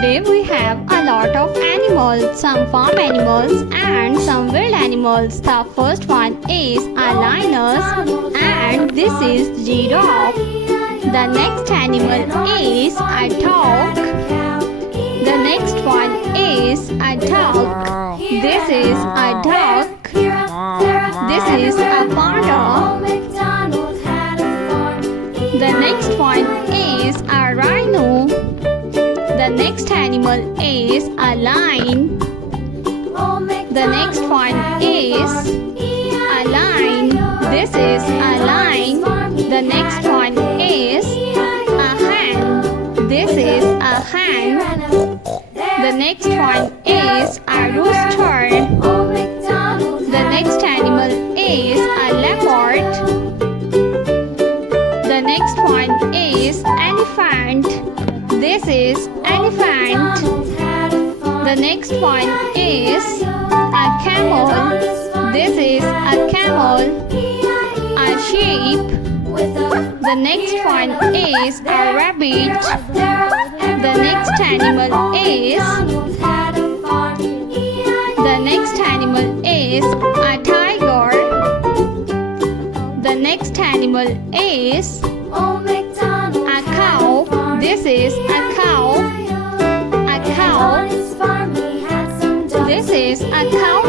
Today we have a lot of animals, some farm animals and some wild animals. The first one is a lioness and this is giraffe. The next animal is a dog. The next one is a dog. This is a duck. This is a panda. The next one is a rhino. The next animal is a lion. The next one is a lion. This is a lion. The next one is a hen. This is a hen. The next one is a rooster. The next animal is a leopard. The next one is elephant. This is elephant. The next one is a camel. This is a camel. A sheep. The next one is a rabbit. The next animal is a tiger. The next animal is a cow. This is a cow. A cow. This is a cow